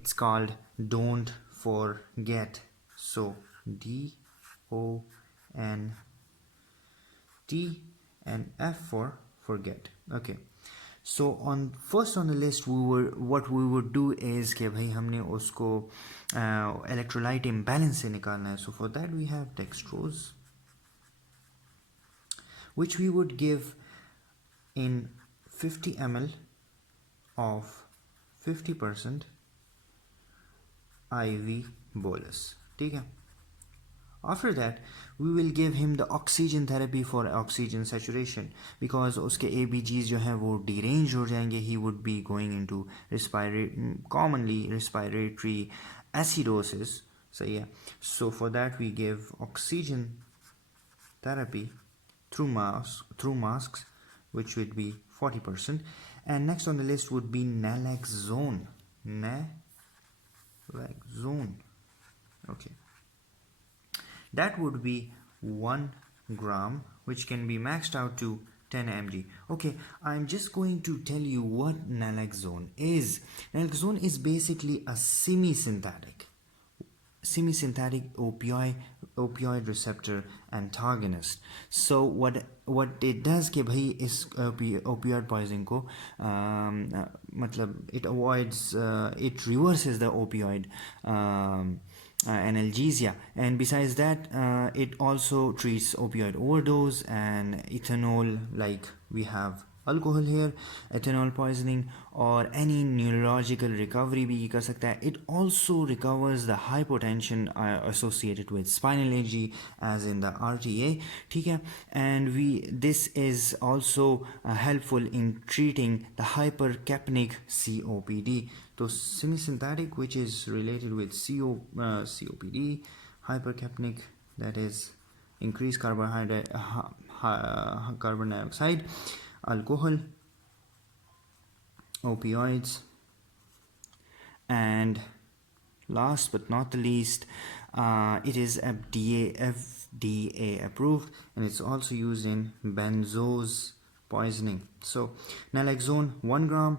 it's called don't forget. So D-O-N-T and F for forget. Okay, so on first on the list what we would do is कि भाई हमने उसको electrolyte imbalance से निकालना है. So for that we have dextrose, which we would give in 50 ml of 50% IV bolus. ठीक है. After that, we will give him the oxygen therapy for oxygen saturation, because उसके ABGs जो हैं वो deranged हो जाएंगे. He would be going into commonly respiratory acidosis. So yeah, so for that we give oxygen therapy through masks, which would be 40%. And next on the list would be naloxone. Okay, that would be 1 gram, which can be maxed out to 10 mg. Okay, I'm just going to tell you what naloxone is. Naloxone is basically a semi-synthetic opioid receptor antagonist. So what it does कि भाई इस opioid poisoning को मतलब it avoids it reverses the opioid analgesia, and besides that it also treats opioid overdose and ethanol, like we have alcohol here, ethanol poisoning, or any neurological recovery भी कर सकता है. It also recovers the hypotension associated with spinal injury, as in the RTA. ठीक है. And this is also helpful in treating the hypercapnic COPD. So semi-synthetic, which is related with COPD, hypercapnic, that is increased carbon dioxide, alcohol, opioids, and last but not the least, it is FDA approved, and it's also used in benzos poisoning. So naloxone 1 gram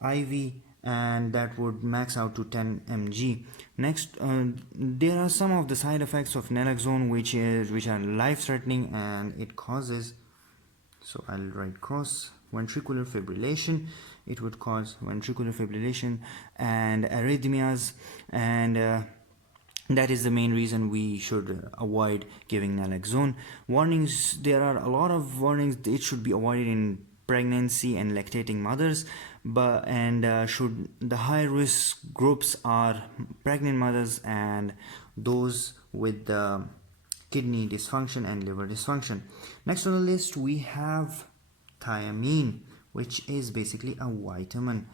IV, and that would max out to 10 mg. Next, there are some of the side effects of naloxone which are life-threatening, and it causes, so I'll write cross, ventricular fibrillation. It would cause ventricular fibrillation and arrhythmias, and that is the main reason we should avoid giving naloxone. Warnings, there are a lot of warnings. It should be avoided in pregnancy and lactating mothers, should the high risk groups are pregnant mothers and those with the kidney dysfunction and liver dysfunction. Next on the list we have thiamine, which is basically a vitamin,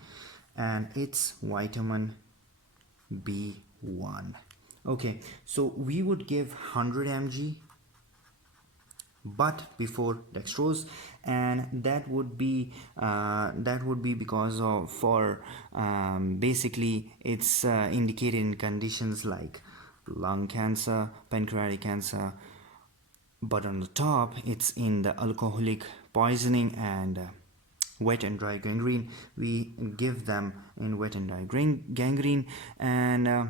and it's vitamin B1. Okay, so we would give 100 mg but before dextrose, and that would be because of basically it's indicated in conditions like lung cancer, pancreatic cancer, but on the top it's in the alcoholic poisoning and wet and dry gangrene. We give them in wet and dry gangrene, and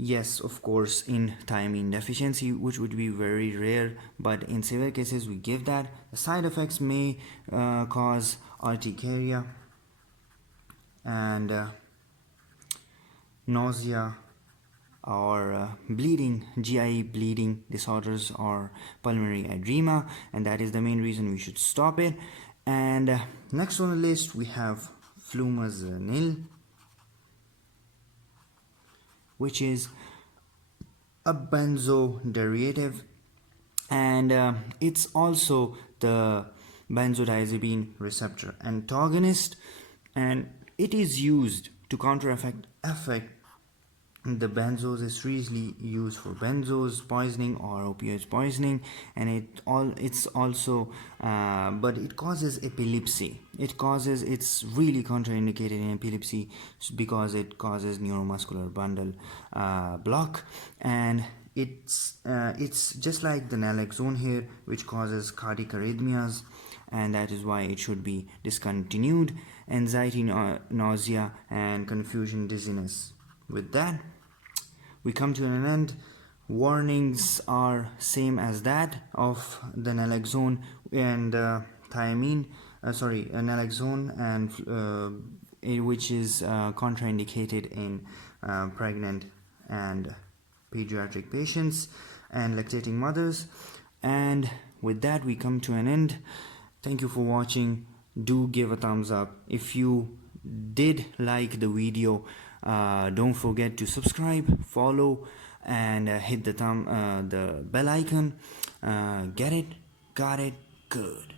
yes, of course, in thiamine deficiency, which would be very rare, but in severe cases we give that. The side effects may cause urticaria and nausea, or bleeding, GI bleeding disorders, or pulmonary edema, and that is the main reason we should stop it. And next on the list we have Flumazenil, which is a benzoderivative, and it's also the benzodiazepine receptor antagonist, and it is used to counteract the benzos. Is usually used for benzos poisoning or opioids poisoning, and it's also but it causes epilepsy. It's really contraindicated in epilepsy because it causes neuromuscular bundle block, and it's just like the naloxone here, which causes cardiac arrhythmias, and that is why it should be discontinued. anxiety, nausea, and confusion, dizziness. With that, we come to an end. Warnings are same as that of the naloxone and thiamine. Naloxone and which is contraindicated in pregnant and pediatric patients and lactating mothers. And with that, we come to an end. Thank you for watching. Do give a thumbs up if you did like the video. Don't forget to subscribe, follow, and hit the bell icon. Get it? Got it? Good.